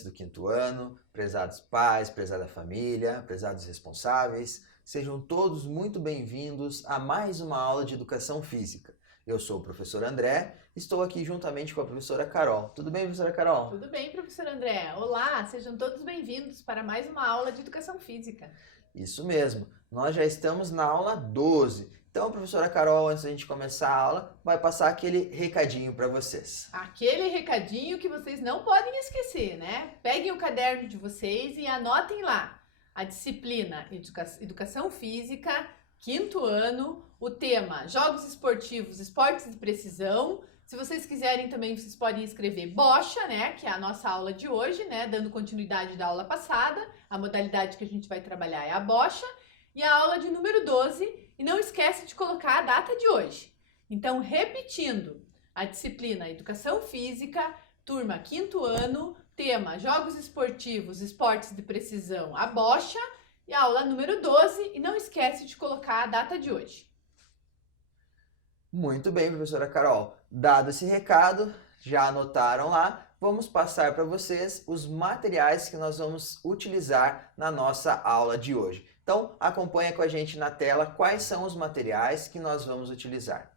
estudantes do 5º ano, prezados pais, prezada família, prezados responsáveis, sejam todos muito bem-vindos a mais uma aula de Educação Física. Eu sou o professor André, estou aqui juntamente com a professora Carol. Tudo bem, professora Carol? Tudo bem, professor André. Olá, sejam todos bem-vindos para mais uma aula de Educação Física. Isso mesmo, nós já estamos na aula 12. Então, professora Carol, antes da gente começar a aula, vai passar aquele recadinho para vocês. Aquele recadinho que vocês não podem esquecer, né? Peguem o caderno de vocês e anotem lá a disciplina Educação Física, 5º ano, o tema Jogos Esportivos, Esportes de Precisão. Se vocês quiserem também, vocês podem escrever bocha, né? Que é a nossa aula de hoje, né? Dando continuidade da aula passada. A modalidade que a gente vai trabalhar é a bocha. E a aula de número 12. E não esquece de colocar a data de hoje. Então, repetindo, a disciplina Educação Física, turma 5º ano, tema Jogos Esportivos, Esportes de Precisão, a bocha, e a aula número 12, e não esquece de colocar a data de hoje. Muito bem, professora Carol. Dado esse recado, já anotaram lá, vamos passar para vocês os materiais que nós vamos utilizar na nossa aula de hoje. Então, acompanha com a gente na tela quais são os materiais que nós vamos utilizar.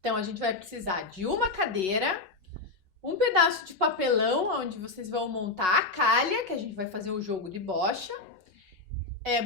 Então, a gente vai precisar de uma cadeira, um pedaço de papelão, onde vocês vão montar a calha, que a gente vai fazer o jogo de bocha,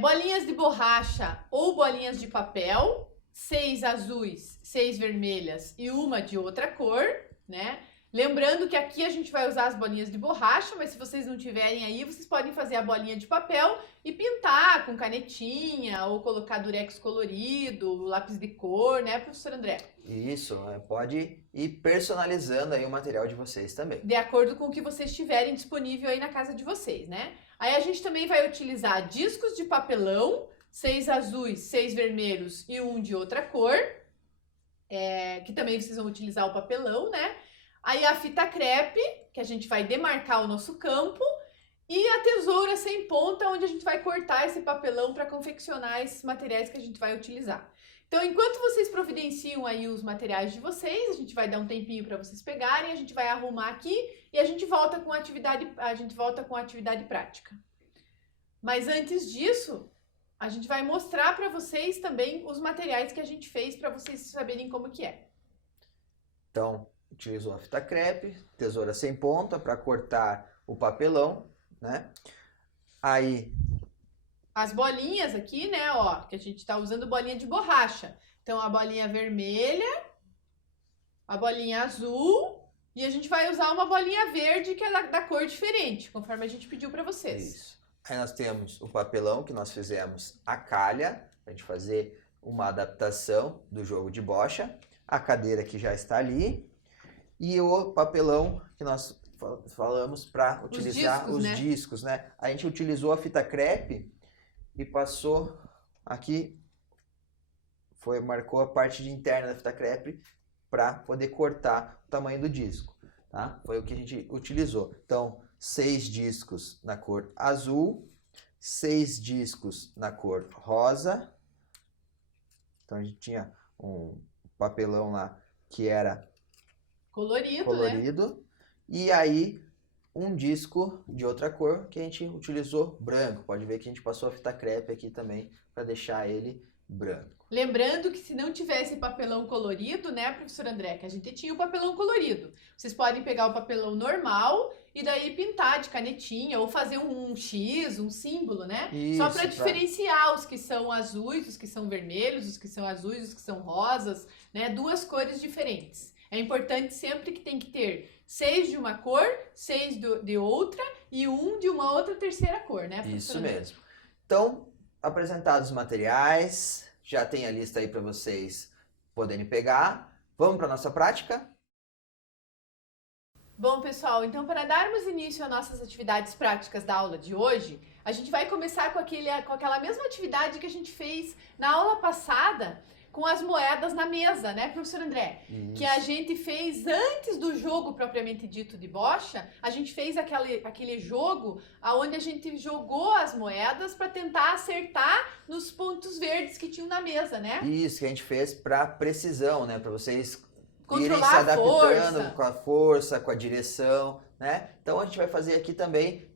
bolinhas de borracha ou bolinhas de papel, 6 azuis, 6 vermelhas e uma de outra cor, né? Lembrando que aqui a gente vai usar as bolinhas de borracha, mas se vocês não tiverem aí, vocês podem fazer a bolinha de papel e pintar com canetinha ou colocar durex colorido, lápis de cor, né, professor André? Isso, pode ir personalizando aí o material de vocês também. De acordo com o que vocês tiverem disponível aí na casa de vocês, né? Aí a gente também vai utilizar discos de papelão, 6 azuis, 6 vermelhos e um de outra cor, que também vocês vão utilizar o papelão, né? Aí a fita crepe, que a gente vai demarcar o nosso campo, e a tesoura sem ponta, onde a gente vai cortar esse papelão para confeccionar esses materiais que a gente vai utilizar. Então, enquanto vocês providenciam aí os materiais de vocês, a gente vai dar um tempinho para vocês pegarem, a gente vai arrumar aqui e a gente volta com a atividade prática. Mas antes disso, a gente vai mostrar para vocês também os materiais que a gente fez para vocês saberem como que é. Então, utilizou a fita crepe, tesoura sem ponta para cortar o papelão, né? Aí as bolinhas aqui, né, ó, que a gente tá usando bolinha de borracha. Então, a bolinha vermelha, a bolinha azul e a gente vai usar uma bolinha verde que é da cor diferente, conforme a gente pediu para vocês. Isso. Aí nós temos o papelão que nós fizemos a calha, para a gente fazer uma adaptação do jogo de bocha. A cadeira que já está ali. E o papelão que nós falamos para utilizar os discos, né? A gente utilizou a fita crepe e passou aqui, marcou a parte interna da fita crepe para poder cortar o tamanho do disco, tá? Foi o que a gente utilizou. Então, 6 discos na cor azul, 6 discos na cor rosa. Então, a gente tinha um papelão lá que era colorido, né? E aí um disco de outra cor que a gente utilizou branco. Pode ver que a gente passou a fita crepe aqui também para deixar ele branco. Lembrando que se não tivesse papelão colorido, né, professor André, que a gente tinha o papelão colorido. Vocês podem pegar o papelão normal e daí pintar de canetinha ou fazer um X, um símbolo, né? Isso, só para diferenciar os que são azuis, os que são vermelhos, os que são azuis, os que são rosas, né? 2 cores diferentes. É importante sempre que tem que ter 6 de uma cor, 6 de outra e um de uma outra terceira cor, né, professor? Isso mesmo. Então, apresentados os materiais, já tem a lista aí para vocês poderem pegar. Vamos para a nossa prática? Bom, pessoal, então para darmos início às nossas atividades práticas da aula de hoje, a gente vai começar com aquela mesma atividade que a gente fez na aula passada, com as moedas na mesa, né, professor André? Isso. Que a gente fez antes do jogo propriamente dito de bocha, a gente fez aquele jogo onde a gente jogou as moedas para tentar acertar nos pontos verdes que tinham na mesa, né? Isso, que a gente fez para precisão, né, para vocês irem se Controlar a adaptando força. com a força, com a direção. né? Então a gente vai fazer aqui também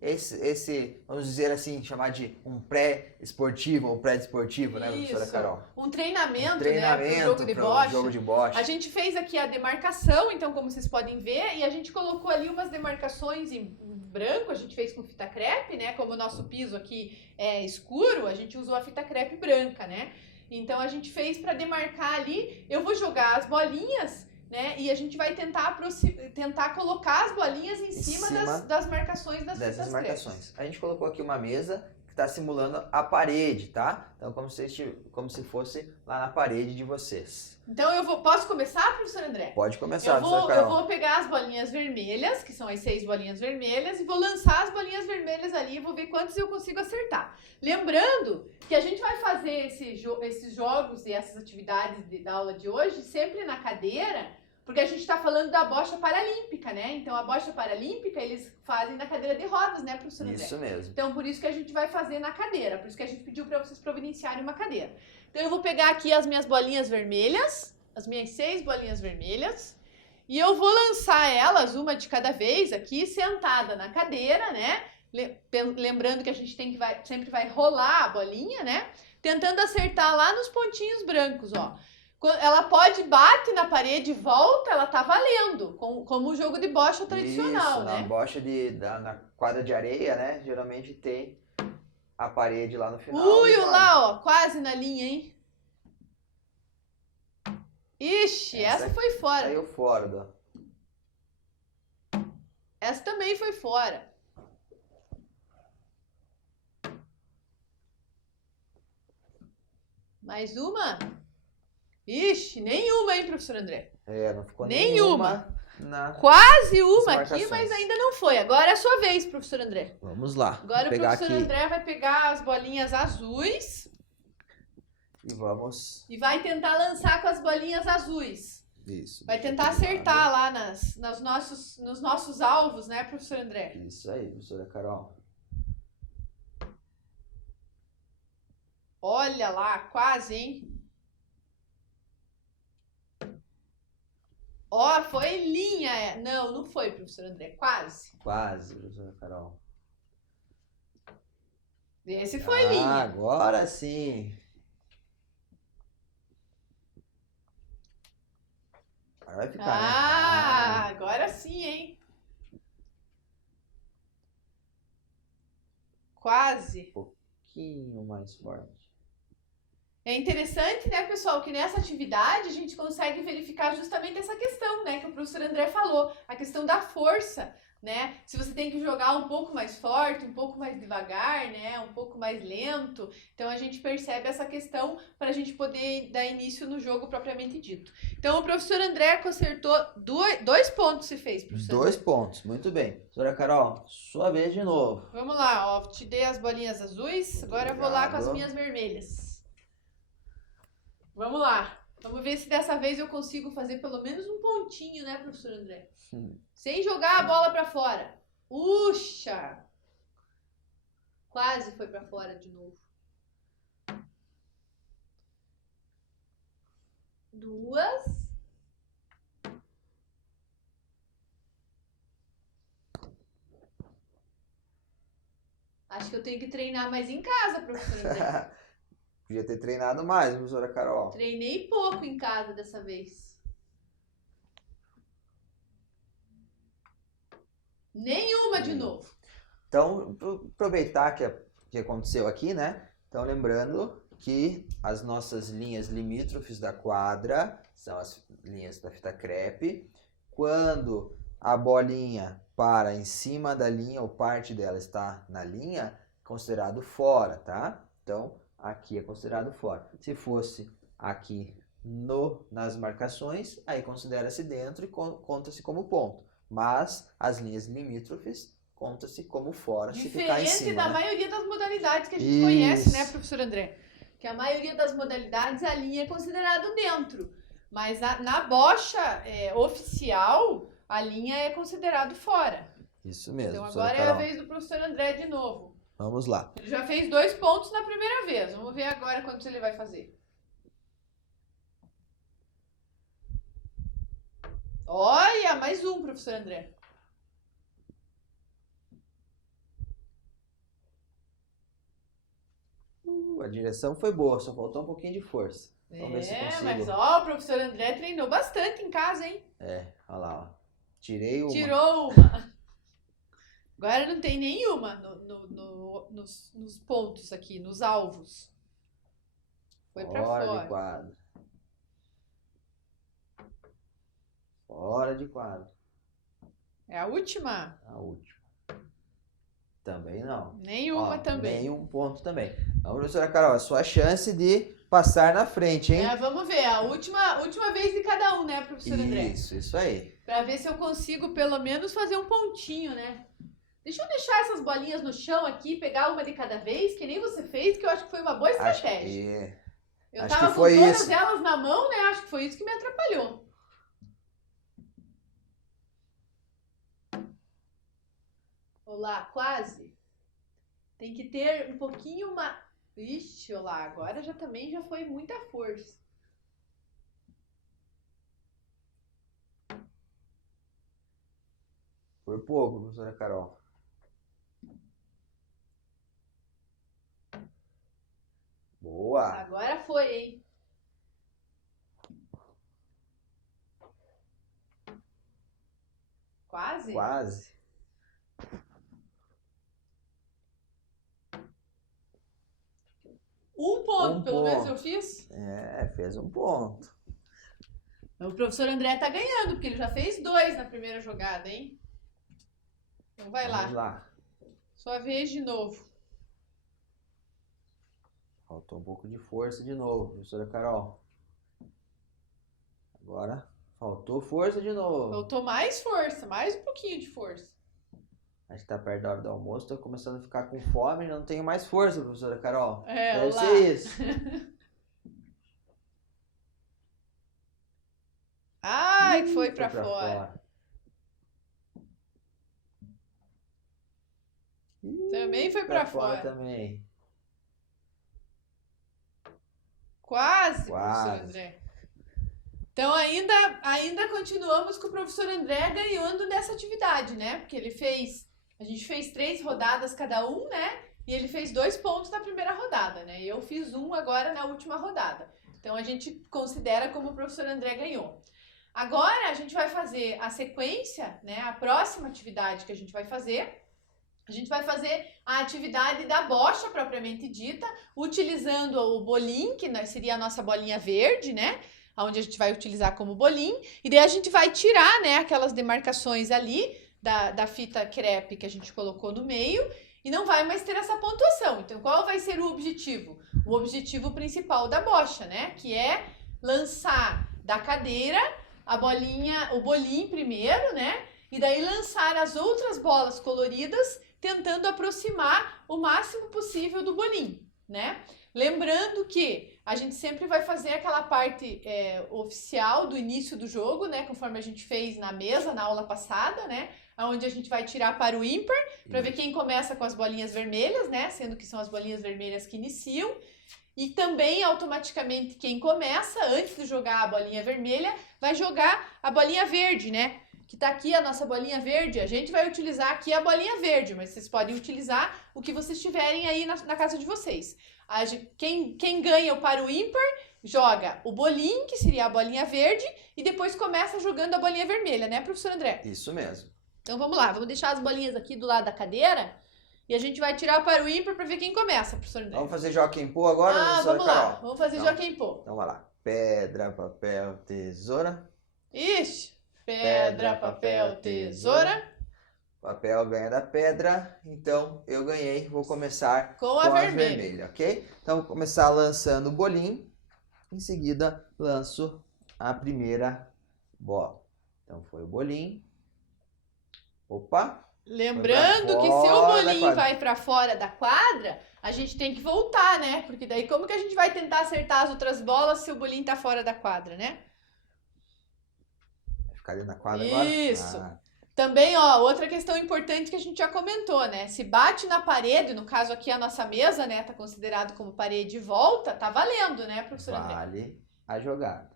vamos dizer assim, chamar de um pré-esportivo ou pré-desportivo, né, professora Carol? Um treinamento, treinamento, né, pro jogo de bocha. A gente fez aqui a demarcação, então como vocês podem ver, e a gente colocou ali umas demarcações em branco, a gente fez com fita crepe, né? Como o nosso piso aqui é escuro, a gente usou a fita crepe branca, né? Então a gente fez para demarcar ali. Eu vou jogar as bolinhas, né? E a gente vai tentar colocar as bolinhas em cima das marcações das fitas marcações. crepes. A gente colocou aqui uma mesa que está simulando a parede, tá? Então como se fosse lá na parede de vocês. Então posso começar, professor André? Pode começar, professor Carol. Eu vou pegar as bolinhas vermelhas, que são as 6 bolinhas vermelhas, e vou lançar as bolinhas vermelhas ali e vou ver quantos eu consigo acertar. Lembrando que a gente vai fazer esses jogos e essas atividades da aula de hoje sempre na cadeira, porque a gente está falando da bocha paralímpica, né? Então, a bocha paralímpica eles fazem na cadeira de rodas, né, professor André? Isso mesmo. Então, por isso que a gente vai fazer na cadeira, por isso que a gente pediu para vocês providenciarem uma cadeira. Então, eu vou pegar aqui as minhas bolinhas vermelhas, as minhas 6 bolinhas vermelhas, e eu vou lançar elas, uma de cada vez, aqui, sentada na cadeira, né? Lembrando que a gente sempre vai rolar a bolinha, né? Tentando acertar lá nos pontinhos brancos, ó. Ela bate na parede e volta, ela tá valendo, como o jogo de bocha tradicional, isso, né? Na bocha na quadra de areia, né? Geralmente tem a parede lá no final. Ui, lá, ó, quase na linha, hein? Ixi, essa foi fora. Saiu fora, ó. Essa também foi fora. Mais uma? Ixi, nenhuma, hein, professor André? Não ficou nenhuma. Na... Quase uma aqui, mas ainda não foi. Agora é a sua vez, professor André. Vamos lá. Agora o professor André vai pegar as bolinhas azuis. E vai tentar lançar com as bolinhas azuis. Isso. Vai tentar acertar lá nos nossos alvos, né, professor André? Isso aí, professora Carol. Olha lá, quase, hein? Ó, foi linha. Não foi, professor André. Quase. Quase, professora Carol. Esse foi linha. Agora sim. Agora vai ficar, né? Agora sim, hein? Quase. Um pouquinho mais forte. É interessante, né, pessoal, que nessa atividade a gente consegue verificar justamente essa questão, né, que o professor André falou, a questão da força, né? Se você tem que jogar um pouco mais forte, um pouco mais devagar, né, um pouco mais lento, então a gente percebe essa questão para a gente poder dar início no jogo propriamente dito. Então o professor André acertou 2 pontos, se fez, professor. 2 pontos, muito bem. Professora Carol, sua vez de novo. Vamos lá, ó, te dei as bolinhas azuis, agora eu vou lá com as minhas vermelhas. Vamos lá. Vamos ver se dessa vez eu consigo fazer pelo menos um pontinho, né, professor André? Sem jogar a bola pra fora. Puxa! Quase foi pra fora de novo. 2. Acho que eu tenho que treinar mais em casa, professor André. Podia ter treinado mais, professora Carol. Treinei pouco em casa dessa vez. Nenhuma de novo. Então, aproveitar que aconteceu aqui, né? Então, lembrando que as nossas linhas limítrofes da quadra são as linhas da fita crepe. Quando a bolinha para em cima da linha ou parte dela está na linha, considerado fora, tá? Então, aqui é considerado fora. Se fosse aqui nas marcações, aí considera-se dentro e conta-se como ponto. Mas as linhas limítrofes conta-se como fora se ficar em cima. Diferente da maioria das modalidades que a gente conhece, né, professor André? Que a maioria das modalidades a linha é considerado dentro. Mas na bocha oficial, a linha é considerado fora. Isso mesmo. Então agora é a vez do professor André de novo. Vamos lá. Ele já fez 2 pontos na primeira vez. Vamos ver agora quantos ele vai fazer. Olha, mais um, professor André. direção foi boa, só faltou um pouquinho de força. Vamos ver se consigo. Mas ó, o professor André treinou bastante em casa, hein? Olha lá, ó. Tirei uma. Tirou uma. Agora não tem nenhuma nos pontos aqui, nos alvos. Foi pra Fora fora. de quadro. Fora de quadro. É a última? A última. Também não. Nenhuma também. Nenhum ponto também. Então, professora Carol, a sua chance de passar na frente, hein? Vamos ver, a última vez de cada um, né, professor André? Isso aí. Pra ver se eu consigo pelo menos fazer um pontinho, né? Deixa eu deixar essas bolinhas no chão aqui, pegar uma de cada vez, que nem você fez, que eu acho que foi uma boa estratégia. Eu acho tava que foi com todas isso. elas na mão, né? Acho que foi isso que me atrapalhou. Olá, quase. Tem que ter um pouquinho mais... Ixi, olá, agora também já foi muita força. Por pouco, professora Carol. Boa. Agora foi, hein? Quase? Quase. Um ponto, pelo menos eu fiz. Fez um ponto. O professor André tá ganhando, porque ele já fez 2 na primeira jogada, hein? Então vai lá. Vamos lá. Sua vez de novo. Faltou um pouco de força de novo, professora Carol. Agora, faltou força de novo. Faltou mais força, mais um pouquinho de força. Acho que tá perto da hora do almoço, tô começando a ficar com fome e não tenho mais força, professora Carol. Deve lá. ser isso. Ai, foi pra fora. Também foi pra fora. Também. Quase, professor André. Então ainda continuamos com o professor André ganhando nessa atividade, né? Porque a gente fez 3 rodadas cada um, né? E ele fez 2 pontos na primeira rodada, né? E eu fiz 1 agora na última rodada. Então a gente considera como o professor André ganhou. Agora a gente vai fazer a sequência, né? A próxima atividade que a gente vai fazer a atividade da bocha propriamente dita, utilizando o bolim, que seria a nossa bolinha verde, né? Onde a gente vai utilizar como bolim, e daí a gente vai tirar, né, aquelas demarcações ali da fita crepe que a gente colocou no meio, e não vai mais ter essa pontuação. Então, qual vai ser o objetivo? O objetivo principal da bocha, né? Que é lançar da cadeira o bolim primeiro, né? E daí lançar as outras bolas coloridas, tentando aproximar o máximo possível do bolim, né? Lembrando que a gente sempre vai fazer aquela parte oficial do início do jogo, né? Conforme a gente fez na mesa, na aula passada, né? Onde a gente vai tirar para o ímpar, para ver quem começa com as bolinhas vermelhas, né? Sendo que são as bolinhas vermelhas que iniciam. E também, automaticamente, quem começa, antes de jogar a bolinha vermelha, vai jogar a bolinha verde, né? Que tá aqui a nossa bolinha verde. A gente vai utilizar aqui a bolinha verde, mas vocês podem utilizar o que vocês tiverem aí na casa de vocês. Quem ganha o para o ímpar, joga o bolim, que seria a bolinha verde, e depois começa jogando a bolinha vermelha, né, professor André? Isso mesmo. Então vamos lá, vamos deixar as bolinhas aqui do lado da cadeira e a gente vai tirar para o ímpar para ver quem começa, professor André. Vamos fazer Joaquim Pô agora, professora vamos Carol? lá, vamos fazer Joaquim Pô. Então vai lá. Pedra, papel, tesoura. Ixi, pedra, papel, tesoura. Papel ganha da pedra, então eu ganhei. Vou começar com a vermelha, ok? Então vou começar lançando o bolim, em seguida lanço a primeira bola. Então foi o bolim. Opa! Lembrando que se o bolim vai para fora da quadra, a gente tem que voltar, né? Porque daí como que a gente vai tentar acertar as outras bolas se o bolim tá fora da quadra, né? Vai ficar ali na quadra agora? Isso. Também, ó, outra questão importante que a gente já comentou, né? Se bate na parede, no caso aqui a nossa mesa, né, tá considerado como parede de volta, tá valendo, né, professor André? Vale a jogada.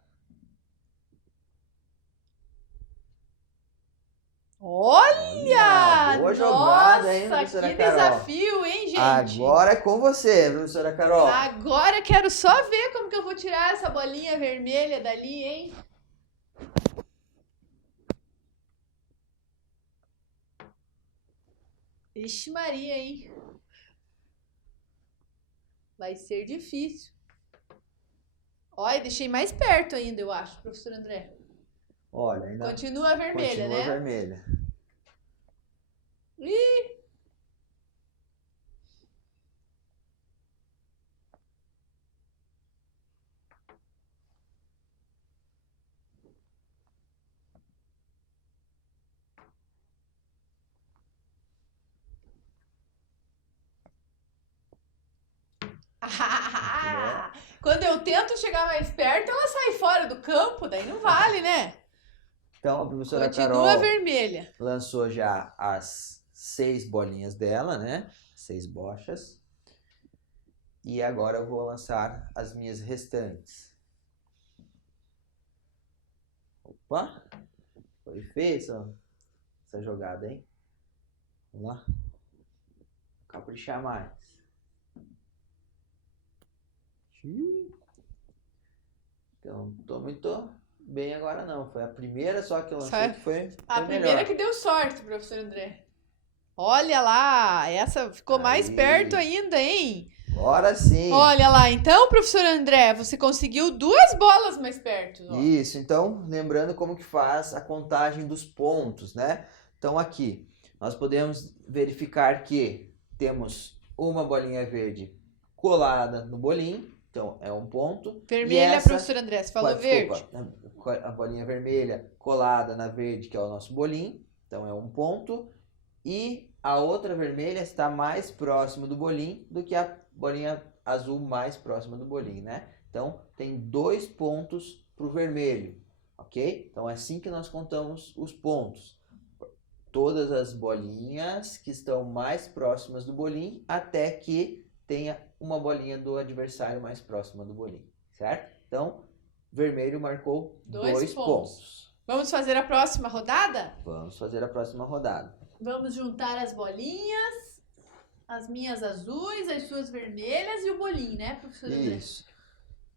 Olha! Boa jogada, hein, Nossa, professora que Carol? desafio, hein, gente? Agora é com você, professora Carol. Agora eu quero só ver como que eu vou tirar essa bolinha vermelha dali, hein? Ixi Maria, hein? Vai ser difícil. Olha, deixei mais perto ainda, eu acho, professor André. Olha, ainda Continua vermelha, continua né? vermelha. Ih! Quando eu tento chegar mais perto, ela sai fora do campo, daí não vale, né? Então, a professora Continua Carol vermelha. lançou já as 6 bolinhas dela, né? 6 bochas. E agora eu vou lançar as minhas restantes. Opa! Foi feia essa jogada, hein? Vamos lá. Caprichar mais. Então, não tô muito bem agora não. Foi a primeira só que eu lancei que foi A primeira melhor. que deu sorte, professor André. Olha lá, essa ficou mais Aí. perto ainda, hein? Agora sim. Olha lá, então, professor André, você conseguiu 2 bolas mais perto. Ó. Isso, então, lembrando como que faz a contagem dos pontos, né? Então aqui, nós podemos verificar que temos uma bolinha verde colada no bolinho, então é um ponto. Vermelha, e essa, professor André, você falou desculpa, verde. a bolinha vermelha colada na verde, que é o nosso bolinho, então é um ponto. E a outra vermelha está mais próxima do bolinho do que a bolinha azul mais próxima do bolinho, né? Então, tem 2 pontos para o vermelho, ok? Então, é assim que nós contamos os pontos. Todas as bolinhas que estão mais próximas do bolinho até que tenha uma bolinha do adversário mais próxima do bolinho, certo? Então, vermelho marcou 2 pontos. Vamos fazer a próxima rodada? Vamos fazer a próxima rodada. Vamos juntar as bolinhas, as minhas azuis, as suas vermelhas e o bolinho, né, professor André? Isso.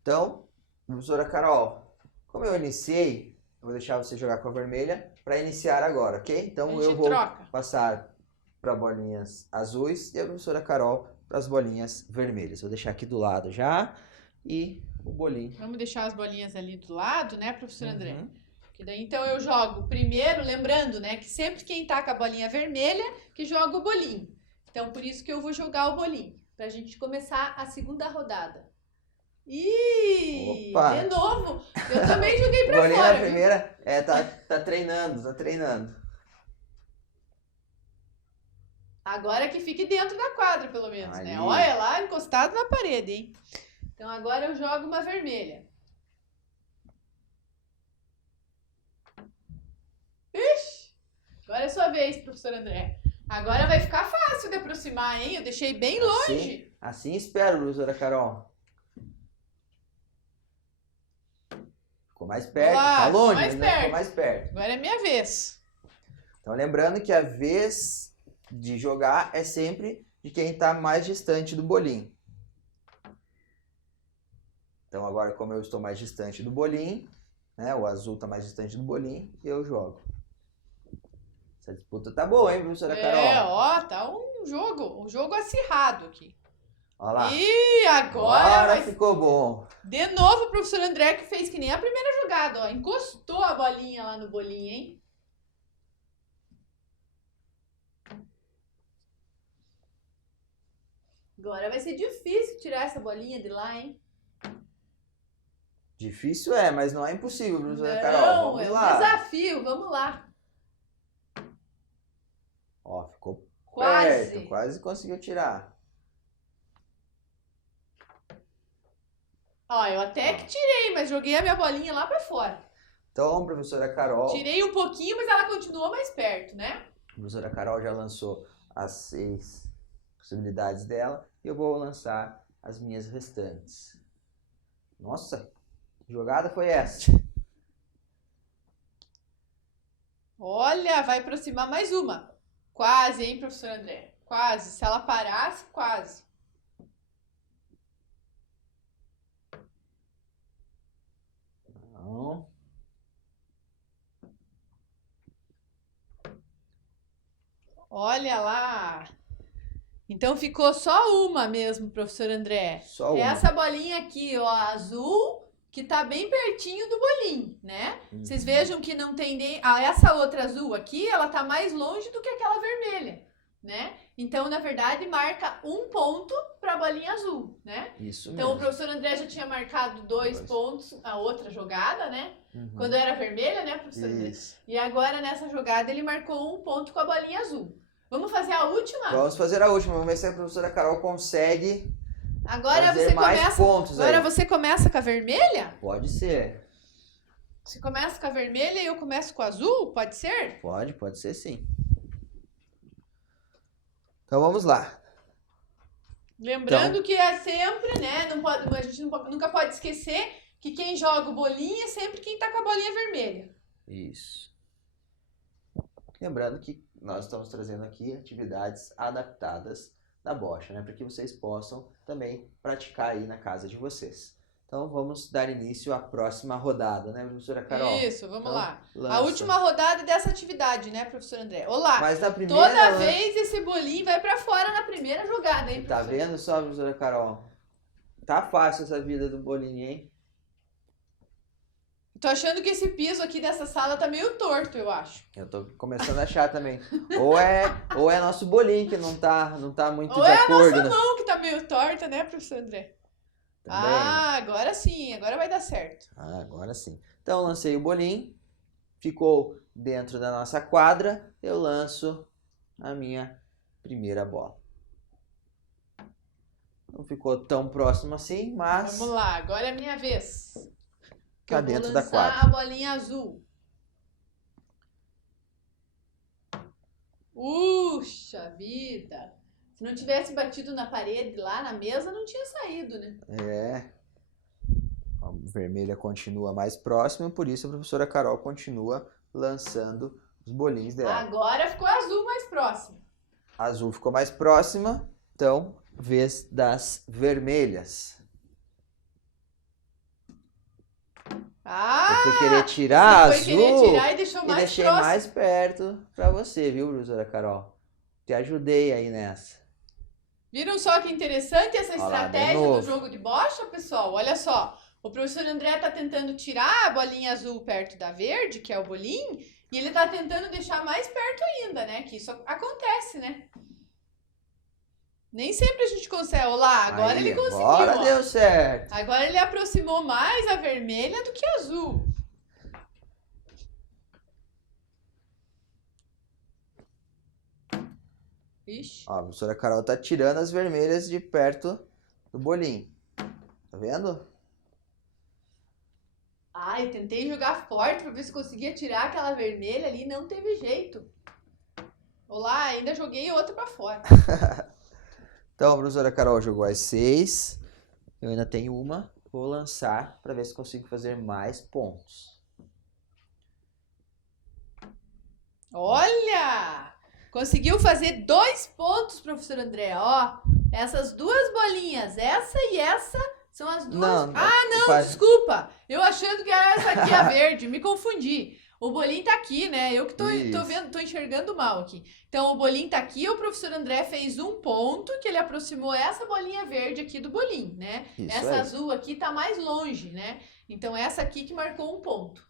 Então, professora Carol, como eu iniciei, eu vou deixar você jogar com a vermelha para iniciar agora, ok? Então eu vou passar para bolinhas azuis e a professora Carol para as bolinhas vermelhas. Vou deixar aqui do lado já e o bolinho. Vamos deixar as bolinhas ali do lado, né, professor André? Que daí, então eu jogo primeiro, lembrando, né, que sempre quem tá com a bolinha vermelha que joga o bolinho. Então por isso que eu vou jogar o bolinho, pra gente começar a segunda rodada. Ih, Opa! de novo, eu também joguei pra bolinha fora, na primeira, tá treinando. Agora que fique dentro da quadra, pelo menos, Ali. né? Olha lá, encostado na parede, hein? Então agora eu jogo uma vermelha. Ixi! Agora é sua vez, professor André. Agora vai ficar fácil de aproximar, hein? Eu deixei bem longe. Assim espero, professora Carol. Ficou mais perto, tá longe, mas ficou mais perto. Agora é minha vez. Então lembrando que a vez de jogar é sempre de quem está mais distante do bolinho. Então agora, como eu estou mais distante do bolinho, né, o azul está mais distante do bolinho, eu jogo. Essa disputa tá boa, hein, professora Carol? Ó, tá um jogo acirrado aqui. Olha lá. E agora ficou bom. De novo o professor André que fez que nem a primeira jogada, ó. Encostou a bolinha lá no bolinho, hein? Agora vai ser difícil tirar essa bolinha de lá, hein? Difícil mas não é impossível, professora Carol. Vamos lá. É um desafio, vamos lá. Ó, ficou quase perto, quase conseguiu tirar. Ó, eu até que tirei, mas joguei a minha bolinha lá pra fora. Então, professora Carol... Tirei um pouquinho, mas ela continuou mais perto, né? A professora Carol já lançou as 6 possibilidades dela e eu vou lançar as minhas restantes. Nossa, que jogada foi essa? Olha, vai aproximar mais uma. Quase, hein, professor André? Quase. Se ela parasse, quase. Não. Olha lá. Então ficou só uma mesmo, professor André. Só uma. Essa bolinha aqui, ó, azul, que tá bem pertinho do bolinho, né? Vocês vejam que não tem nem... essa outra azul aqui, ela tá mais longe do que aquela vermelha, né? Então, na verdade, marca 1 ponto para a bolinha azul, né? Isso Então, o mesmo. professor André já tinha marcado 2 pontos, a outra jogada, né? Quando era vermelha, né, professor André? Isso. E agora, nessa jogada, ele marcou 1 ponto com a bolinha azul. Vamos fazer a última? Vamos fazer a última. Vamos ver se a professora Carol consegue Agora fazer você mais começa. pontos Agora aí. você começa com a vermelha? Pode ser. Você começa com a vermelha e eu começo com a azul? Pode ser? Pode ser sim. Então vamos lá. Lembrando que é sempre, né? A gente nunca pode esquecer que quem joga o bolinho é sempre quem tá com a bolinha vermelha. Isso. Lembrando que nós estamos trazendo aqui atividades adaptadas da bocha, né? Para que vocês possam também praticar aí na casa de vocês. Então vamos dar início à próxima rodada, né, professora Carol? Isso, vamos Então, lá. lança. A última rodada dessa atividade, né, professor André? Olá. Mas na primeira, Toda vez esse bolinho vai pra fora na primeira jogada, hein, tá professor? vendo só, professora Carol? Tá fácil essa vida do bolinho, hein? Tô achando que esse piso aqui dessa sala tá meio torto, eu acho. Eu tô começando a achar também. Ou é nosso bolinho que não tá muito Ou de é a acordo, nossa né? mão que tá meio torta, né, professor André? Também. Ah, agora sim, agora vai dar certo. Ah, agora sim. Então, lancei o bolinho, ficou dentro da nossa quadra, eu lanço a minha primeira bola. Não ficou tão próximo assim, mas Vamos lá, agora é a minha vez. tá Eu dentro vou da lançar quadra. a bolinha azul. Puxa vida! Se não tivesse batido na parede lá na mesa, não tinha saído, né? É. A vermelha continua mais próxima, por isso a professora Carol continua lançando os bolinhos dela. Agora ficou azul mais próximo. A azul ficou mais próxima, então, vez das vermelhas. Ah! Eu fui querer tirar a Você foi querer azul tirar e deixou e mais deixei próximo. mais perto pra você, viu, professora Carol? Te ajudei aí nessa. Viram só que interessante essa Olha lá, de estratégia do novo. jogo de bocha, pessoal? Olha só, o professor André tá tentando tirar a bolinha azul perto da verde, que é o bolinho, e ele tá tentando deixar mais perto ainda, né? Que isso acontece, né? Nem sempre a gente consegue. Olha lá, agora Aí, ele conseguiu. agora ó. deu certo. Agora ele aproximou mais a vermelha do que a azul. Ixi. Ó, a professora Carol tá tirando as vermelhas de perto do bolinho. Tá vendo? Ai, tentei jogar forte pra ver se conseguia tirar aquela vermelha ali, não teve jeito. Olá, ainda joguei outra pra fora. Então a professora Carol jogou as 6. Eu ainda tenho uma. Vou lançar para ver se consigo fazer mais pontos. Olha! Conseguiu fazer 2 pontos, professor André. Ó, essas duas bolinhas, essa e essa, são as duas. Não, Não, desculpa. Eu achando que era essa aqui a verde, me confundi. O bolinho tá aqui, né? Eu que tô Isso. vendo, tô enxergando mal aqui. Então, o bolinho tá aqui, o professor André fez 1 ponto, que ele aproximou essa bolinha verde aqui do bolinho, né? Isso Essa aí. azul aqui tá mais longe, né? Então, essa aqui que marcou 1 ponto,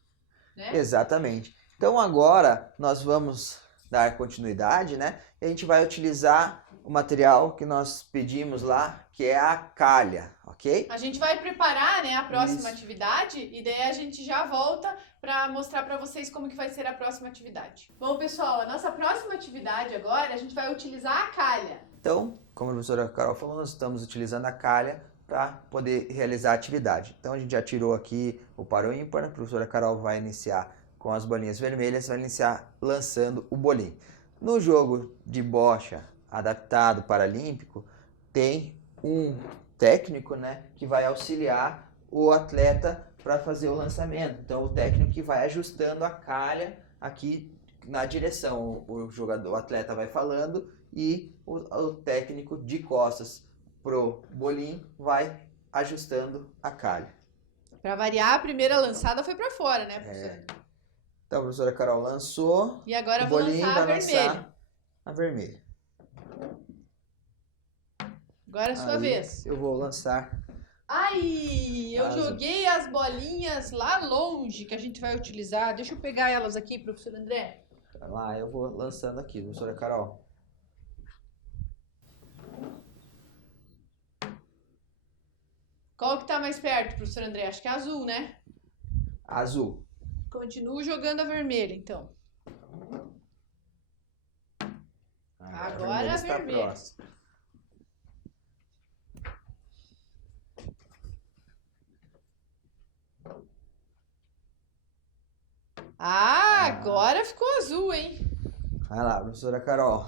né? Exatamente. Então agora nós vamos dar continuidade, né? E a gente vai utilizar o material que nós pedimos lá, que é a calha, ok? A gente vai preparar, né, a próxima Isso. atividade e daí a gente já volta para mostrar para vocês como que vai ser a próxima atividade. Bom, pessoal, a nossa próxima atividade agora, a gente vai utilizar a calha. Então, como a professora Carol falou, nós estamos utilizando a calha para poder realizar a atividade. Então a gente já tirou aqui o par ou ímpar, a professora Carol vai iniciar com as bolinhas vermelhas, vai iniciar lançando o bolinho. No jogo de bocha adaptado paralímpico, tem um técnico, né, que vai auxiliar o atleta para fazer o lançamento. Então o técnico que vai ajustando a calha aqui na direção. O jogador, o atleta vai falando e o técnico de costas pro bolim vai ajustando a calha. Pra variar, a primeira lançada foi pra fora, né, professora? Então a professora Carol lançou. E agora o eu vou bolim lançar a vai vermelha. lançar a vermelha. Agora é a sua Aí vez. Eu vou lançar. Ai, eu Azul. joguei as bolinhas lá longe que a gente vai utilizar. Deixa eu pegar elas aqui, professor André. Vai lá, eu vou lançando aqui, professora Carol. Qual que tá mais perto, professor André? Acho que é azul, né? Azul. Continuo jogando a vermelha, então. Agora a está vermelha. próxima. Agora ficou azul, hein? Vai lá, professora Carol.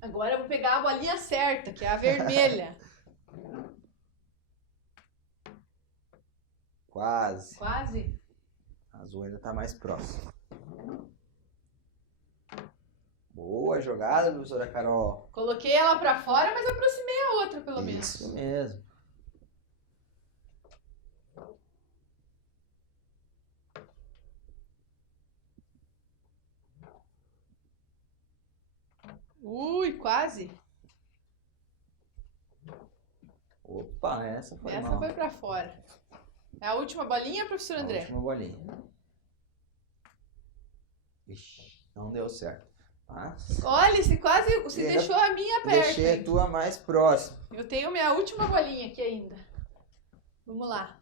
Agora eu vou pegar a bolinha certa, que é a vermelha. Quase. Quase. Azul ainda está mais próximo. Boa jogada, professora Carol. Coloquei ela pra fora, mas aproximei a outra, pelo menos. Isso mesmo. Ui, quase. Opa, essa foi Essa mal. foi pra fora. É a última bolinha, professor A André? última bolinha. Ixi, não deu certo. Mas Olha, se E ainda deixou a minha perto. deixei a hein? tua mais próxima. Eu tenho minha última bolinha aqui ainda. Vamos lá.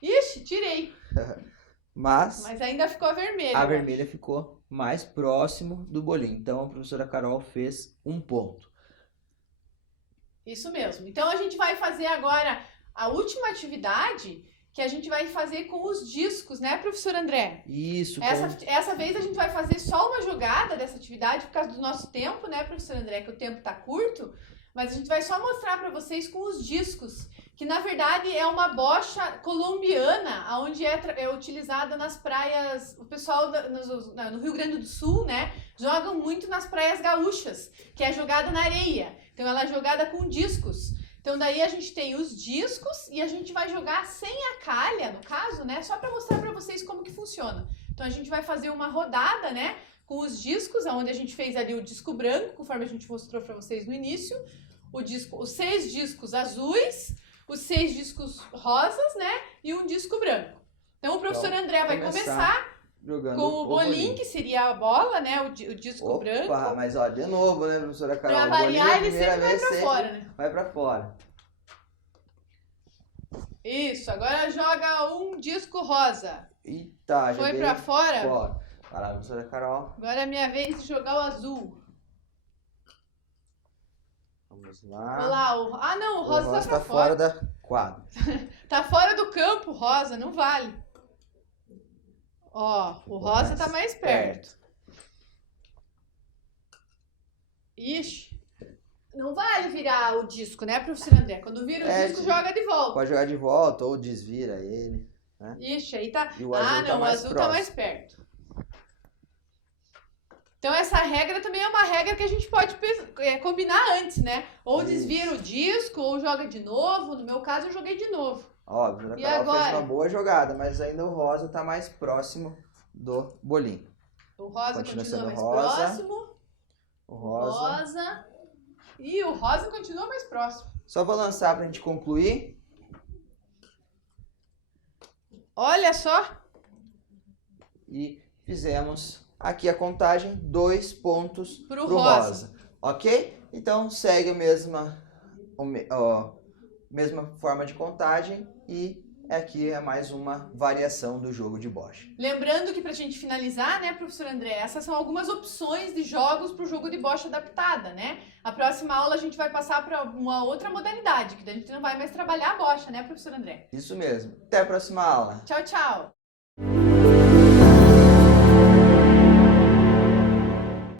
Ixi, tirei. Mas Mas ainda ficou a vermelha. a eu vermelha ficou mais próximo do bolinho. Então a professora Carol fez 1 ponto. Isso mesmo. Então a gente vai fazer agora a última atividade que a gente vai fazer com os discos, né, professor André? Isso, Essa vez a gente vai fazer só uma jogada dessa atividade por causa do nosso tempo, né, professor André? Que o tempo tá curto, mas a gente vai só mostrar para vocês com os discos, que na verdade é uma bocha colombiana, onde é utilizada nas praias. O pessoal no Rio Grande do Sul, né, jogam muito nas praias gaúchas, que é jogada na areia. Então ela é jogada com discos. Então daí a gente tem os discos e a gente vai jogar sem a calha, no caso, né? Só para mostrar para vocês como que funciona. Então a gente vai fazer uma rodada, né? Com os discos, onde a gente fez ali o disco branco, conforme a gente mostrou para vocês no início. Os 6 discos azuis, os 6 discos rosas, né? E um disco branco. Então o professor André vai começar jogando com o bolim, que seria a bola, né? O disco branco. Mas ó, de novo, né, professora Carol? Pra O bolinho variar, a ele primeira sempre vai vez pra fora, né? vai pra fora. Isso, agora joga um disco rosa. Eita, Foi joguei pra fora? fora. Vai lá, professora Carol. Agora é minha vez de jogar o azul. Vamos lá. Olha lá, não, o rosa tá pra fora fora. da quadra. Tá fora do campo, rosa, não vale. Ó, o rosa tá mais perto. Ixi. Não vale virar o disco, né, professor André? Quando vira o disco, joga de volta. Pode jogar de volta ou desvira ele. Né? Ixi, aí tá... E o azul tá o mais azul próximo. tá mais perto. Então essa regra também é uma regra que a gente pode combinar antes, né? Ou desvira o disco, ou joga de novo. No meu caso, eu joguei de novo. Ó, a professora E Carol agora? fez uma boa jogada, mas ainda o rosa tá mais próximo do bolinho. O rosa Continua continua sendo mais rosa. próximo. O rosa. E o rosa continua mais próximo. Só vou lançar pra gente concluir. Olha só. E fizemos aqui a contagem, 2 pontos Pro pro rosa. rosa. Ok? Então segue a mesma forma de contagem e aqui é mais uma variação do jogo de bocha. Lembrando que pra gente finalizar, né, professor André, essas são algumas opções de jogos pro jogo de bocha adaptada, né? A próxima aula a gente vai passar para uma outra modalidade, que daí a gente não vai mais trabalhar a bocha, né, professor André? Isso mesmo. Até a próxima aula. Tchau, tchau.